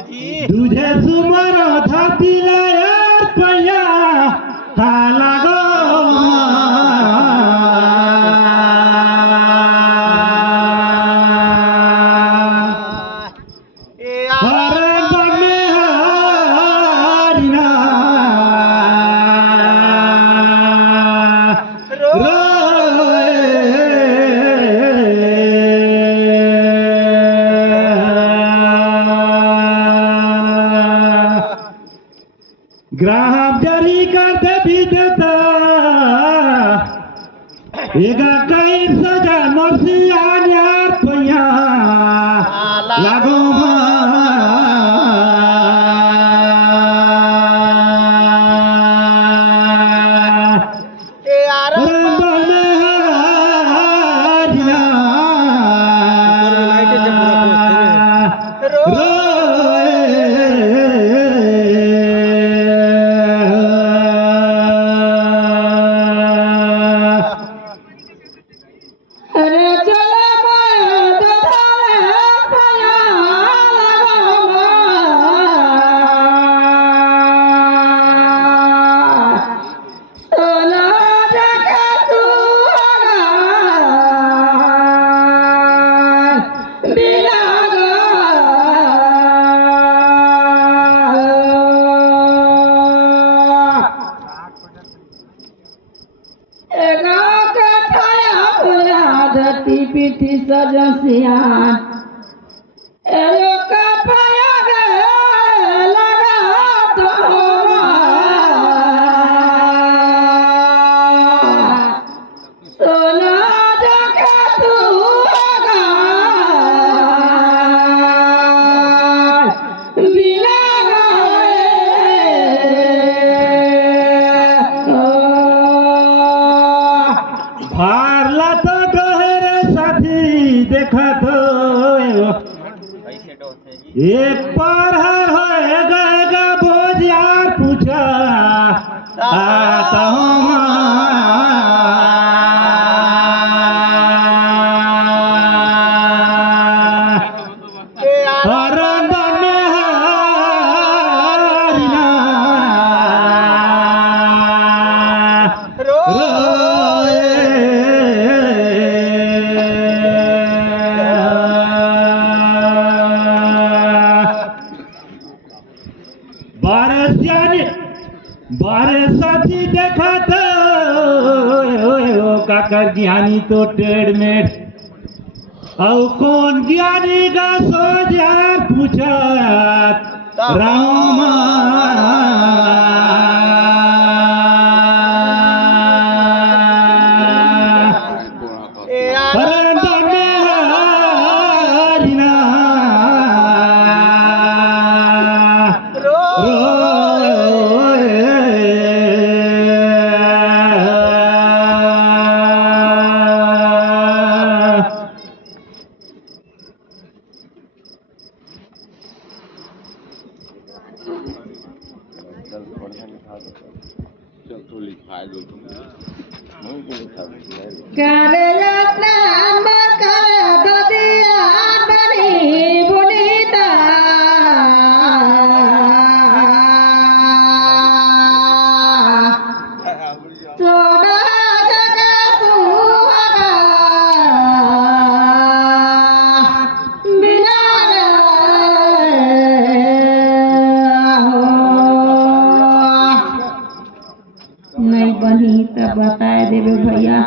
तुझे सुमर धरतीला यार पया हा लागो ग्राहक जरी करते बीजता एका काही सजा मर्सी आणि यार पया लागो पीठी सजसियान का पाया लगा तो सोना जगा तू बिना भारला तो देखत एक पार होएगा बोझ यार पूछा आता हूँ बारे साथी देखा तो काकर ज्ञानी तो टेढ़ में और कौन ज्ञानी का सोच यार पूछा राम बताए देवे भैया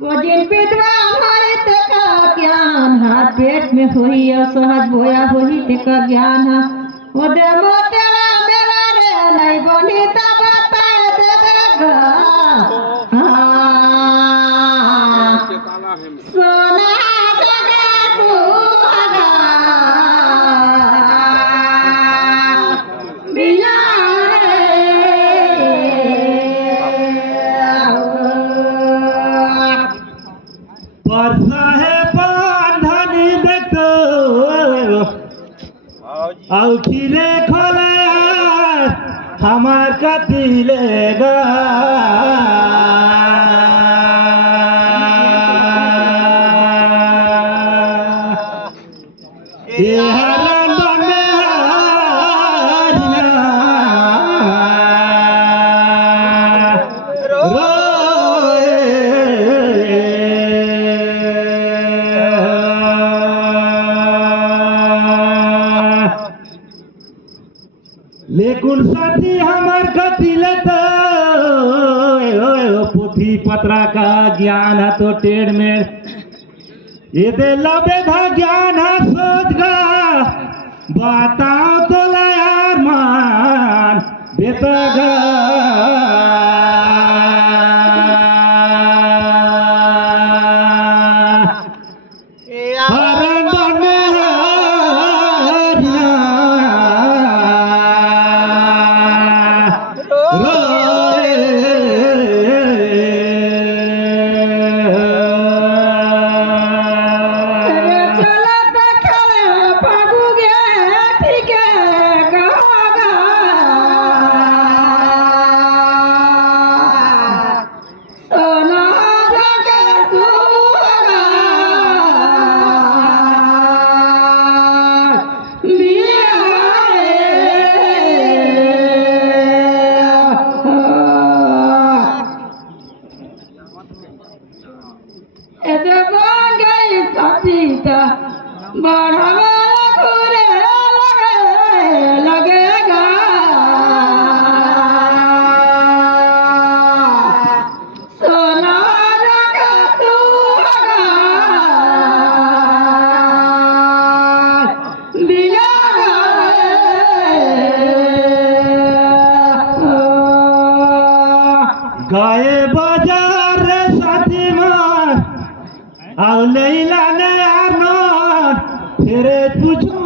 वो जिन विद्वान होई तेका ज्ञान हाथ पेट में होई और सहज बोया होई तेका ज्ञान वो दे मोटेला मेला रे नहीं बनी ता बताए देवेगा सोना जगा सुहागा बिना औखिले खोले हमार कतिलेगा ये हरण बने लेकिन साथी हमार कतिले तो पुथी पत्रा का ज्ञान है तो टेढ़ मेढ़ ये दे लबे था ज्ञान है सोच गा बताओ तो ला यार मान बेतगा गाए बाजार रे साथी मार आओ लैला ने यार नोर तेरे तुझो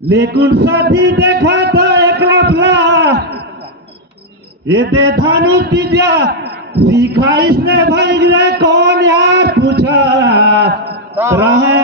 लेकिन साथी देखा तो एकला फला ये दे धनुष विद्या सीखा इसने भाई रे कौन यार पूछा रहे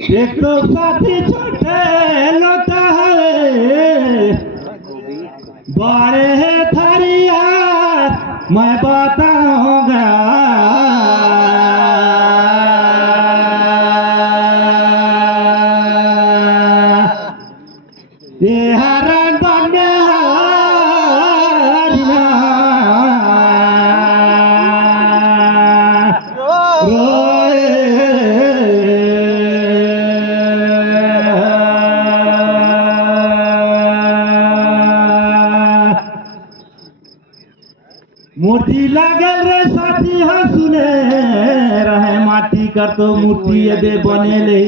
एक तो साथी छोटे लोटा है बारे है थारी यार मैं बताऊंगा ये हरण बने मूर्ति लागल रे साथी हाँ सुने रहे माटी कर तो मूर्ति दे बने ले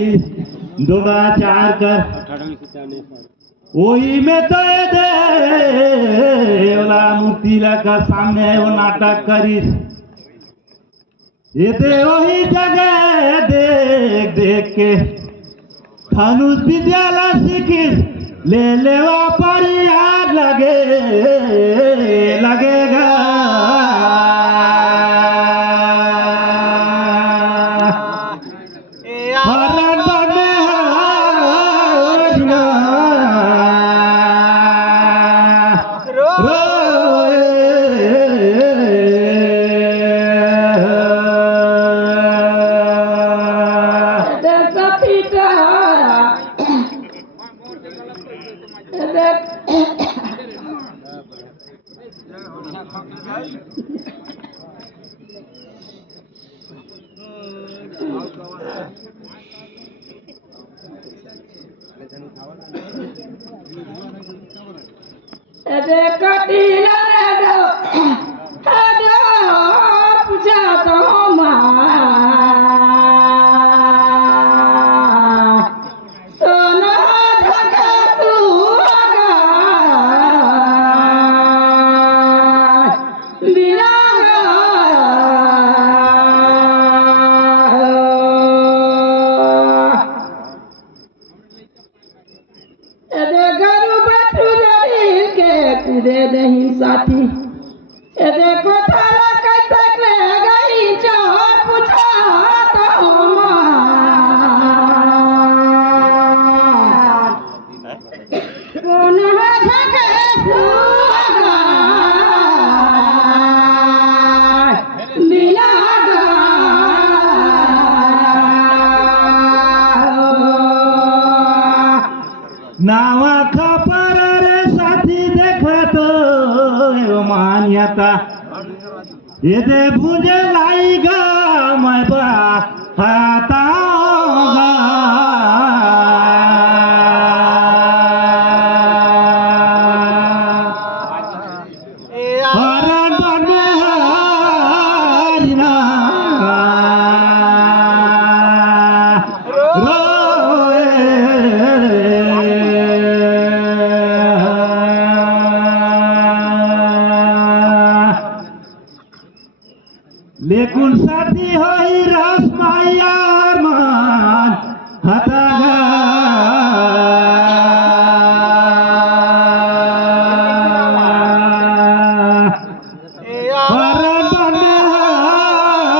दोगा चार कर वही में तो ये देवला मूर्तिला का सामने वो नाटक करीस ये दे वही जगह देख देख के धनुष विद्यालय सीखिस ले लेवा पर याद लगेगा दे नहीं साथी ये देखो थाला कैसे ले गई चाह पूछा तो कौन है झके सुहागा मिला नावा खपर रे साथी देखतो मान्यता ये दे भुजे लाईगा मैं बा हातागा हरण बनहरिना लेकुन साथी होई रसमाया मान हतागा हरण बनहरिना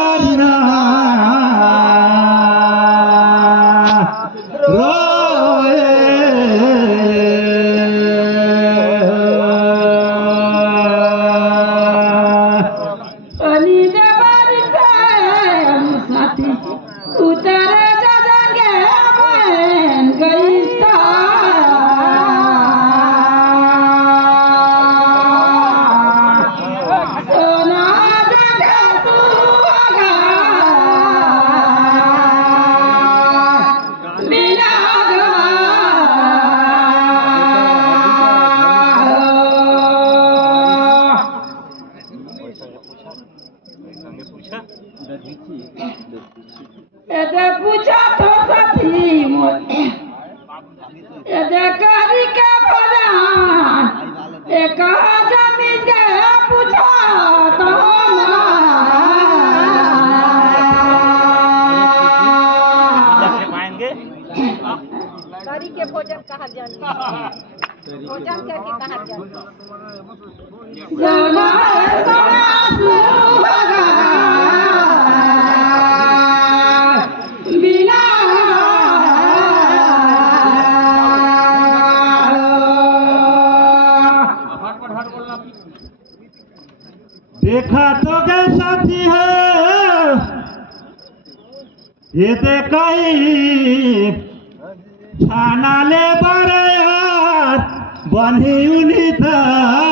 उतरे जाएंगे बहन गई सोना जगह सुहागा बिना पूछा तो साथी करी के बजान एक जमीन के पूछा तो करी के भोजन कहा जानी भोजन के कहा जानी सोना सोना सुहागा बिना देखा तो के साथी है ये देखाई छाना ले बारे यार बनी उन्हीं था